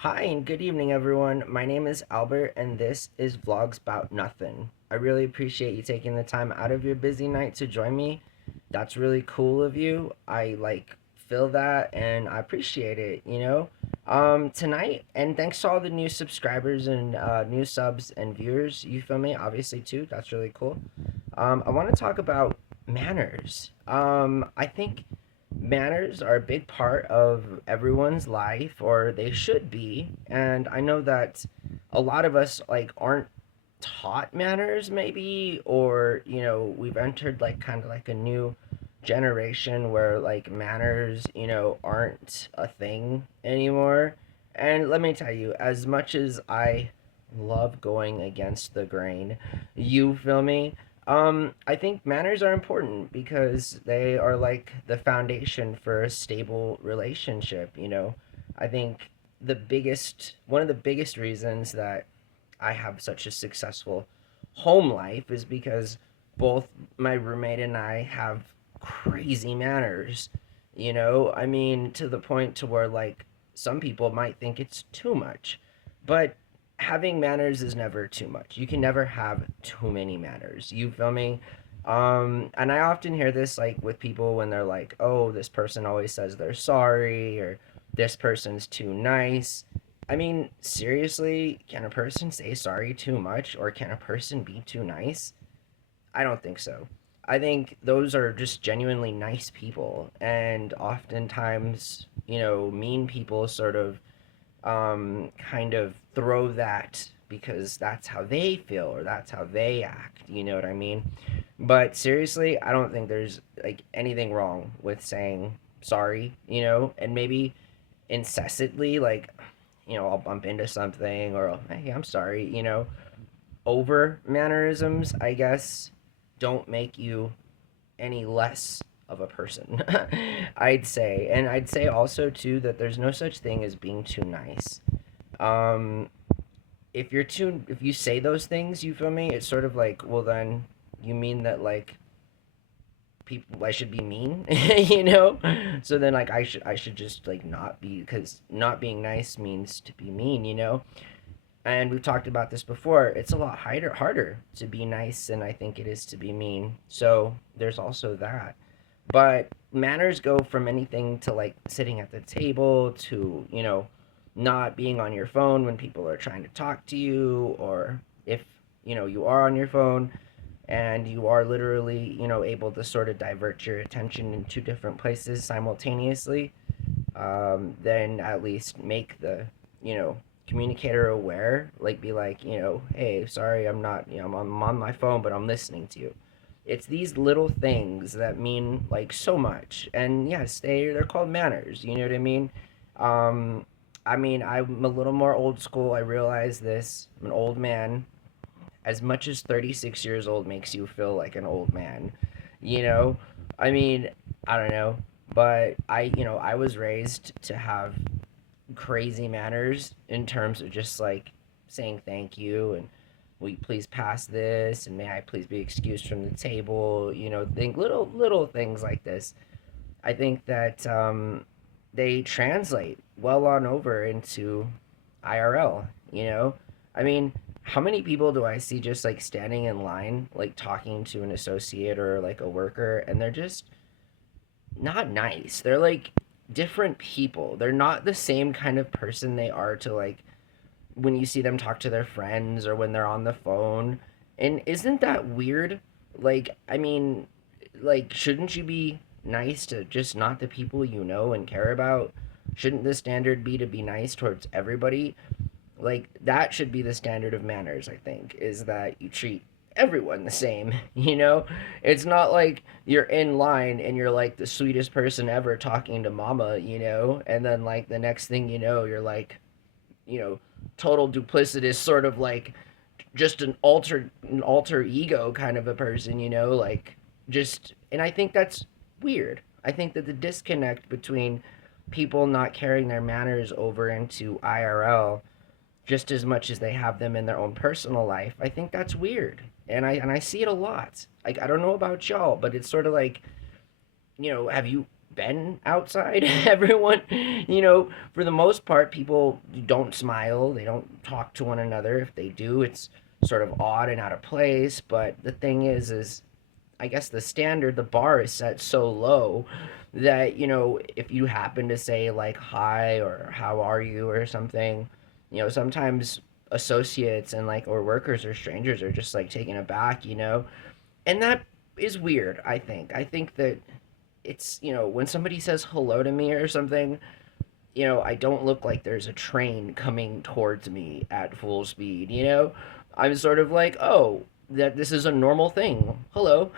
Hi and good evening, everyone. My name is Albert, and this is VlogsBoutNothin. I really appreciate you taking the time out of your busy night to join me. That's really cool of you. I feel that, and I appreciate it. Tonight, and thanks to all the new subscribers and new subs and viewers. You feel me? Obviously, too. That's really cool. I want to talk about manners. I think manners are a big part of everyone's life, or they should be. And I know that a lot of us aren't taught manners, maybe, or we've entered like kind of like a new generation where like manners aren't a thing anymore. And let me tell you, as much as I love going against the grain, you feel me, I think manners are important because they are like the foundation for a stable relationship. I think one of the biggest reasons that I have such a successful home life is because both my roommate and I have crazy manners. I mean, to the point to where like some people might think it's too much. But having manners is never too much. You can never have too many manners. You feel me? And I often hear this like with people when they're like, "Oh, this person always says they're sorry," or "This person's too nice." I mean, seriously, can a person say sorry too much, or can a person be too nice? I don't think so. I think those are just genuinely nice people, and oftentimes, mean people sort of kind of throw that because that's how they feel or that's how they act. You know what I mean? But seriously, I don't think there's like anything wrong with saying sorry, and maybe incessantly, like, I'll bump into something or, hey, I'm sorry. Over mannerisms, I guess, don't make you any less of a person. I'd say. And I'd say also, too, that there's no such thing as being too nice. Um, if you say those things, you feel me? It's sort of like, well, then you mean that like people I should be mean, So then like I should just like not be, because not being nice means to be mean. And we've talked about this before. It's a lot harder to be nice than I think it is to be mean. So there's also that. But manners go from anything to like sitting at the table to, not being on your phone when people are trying to talk to you, or if, you are on your phone and you are literally, able to sort of divert your attention in two different places simultaneously, then at least make the, communicator aware. Like, be like, hey, sorry, I'm not, I'm on my phone, but I'm listening to you. It's these little things that mean like so much, and yes, they're called manners. You know what I mean? Um, I mean, I'm a little more old school. I realize this. I'm an old man. As much as 36 years old makes you feel like an old man, you know? I mean, I don't know, but I was raised to have crazy manners in terms of just like saying thank you and will you please pass this and may I please be excused from the table, think little things like this. I think that they translate well on over into IRL. I mean, how many people do I see just like standing in line, like talking to an associate or like a worker, and they're just not nice. They're like different people. They're not the same kind of person they are to like when you see them talk to their friends or when they're on the phone. And isn't that weird? Like, I mean, like, shouldn't you be nice to just not the people you know and care about? Shouldn't the standard be to be nice towards everybody? Like, that should be the standard of manners, I think, is that you treat everyone the same. It's not like you're in line and you're like the sweetest person ever talking to mama, and then like the next thing you know, you're like, you know total duplicitous, sort of like just an alter ego kind of a person, like, just. And I think that's weird. I think that the disconnect between people not carrying their manners over into IRL just as much as they have them in their own personal life, I think that's weird. And I see it a lot. Like, I don't know about y'all, but it's sort of like, have you been outside. Everyone, for the most part, people don't smile. They don't talk to one another. If they do, it's sort of odd and out of place. But the thing is I guess the standard, the bar is set so low that, if you happen to say like hi or how are you or something, sometimes associates and like or workers or strangers are just like taken aback. And that is weird, I think. I think that it's, when somebody says hello to me or something, I don't look like there's a train coming towards me at full speed. I'm sort of like, oh, that this is a normal thing. Hello.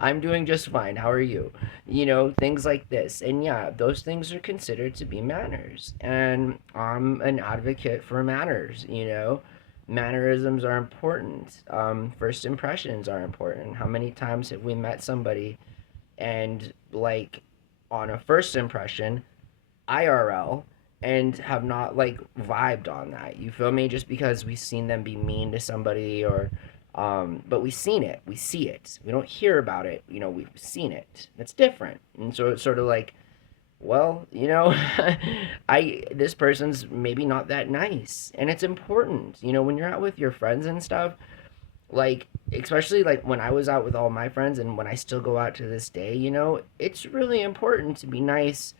I'm doing just fine. How are you? Things like this. And yeah, those things are considered to be manners. And I'm an advocate for manners. Mannerisms are important. First impressions are important. How many times have we met somebody and, like, on a first impression, IRL, and have not like vibed on that. You feel me? Just because we've seen them be mean to somebody or but we've seen it. We see it. We don't hear about it. We've seen it. It's different. And so it's sort of like, well, I this person's maybe not that nice. And it's important. When you're out with your friends and stuff, like especially like when I was out with all my friends and when I still go out to this day, it's really important to be nice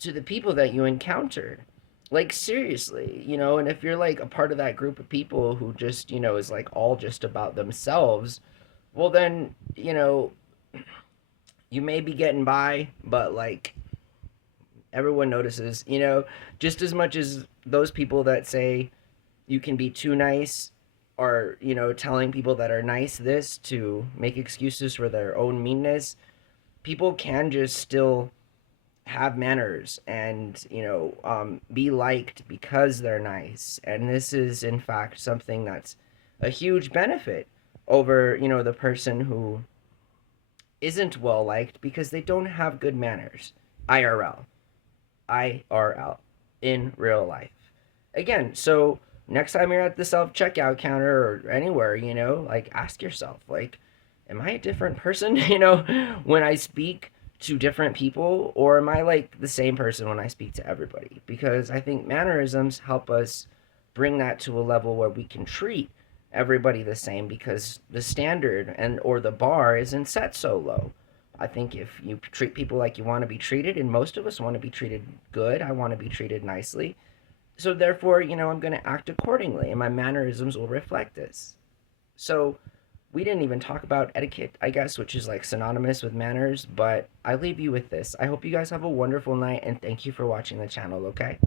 to the people that you encounter. Like seriously, and if you're like a part of that group of people who just, is like all just about themselves, well then, you may be getting by, but like everyone notices, just as much as those people that say you can be too nice are, telling people that are nice this to make excuses for their own meanness. People can just still have manners and be liked because they're nice, and this is in fact something that's a huge benefit over the person who isn't well liked because they don't have good manners. IRL, in real life. Again, so next time you're at the self checkout counter or anywhere, like ask yourself, like, am I a different person, when I speak to different people, or am I like the same person when I speak to everybody? Because I think mannerisms help us bring that to a level where we can treat everybody the same because the standard and or the bar isn't set so low. I think if you treat people like you want to be treated, and most of us want to be treated good, I want to be treated nicely. So therefore, I'm going to act accordingly, and my mannerisms will reflect this. So we didn't even talk about etiquette, I guess, which is like synonymous with manners, but I leave you with this. I hope you guys have a wonderful night, and thank you for watching the channel, okay?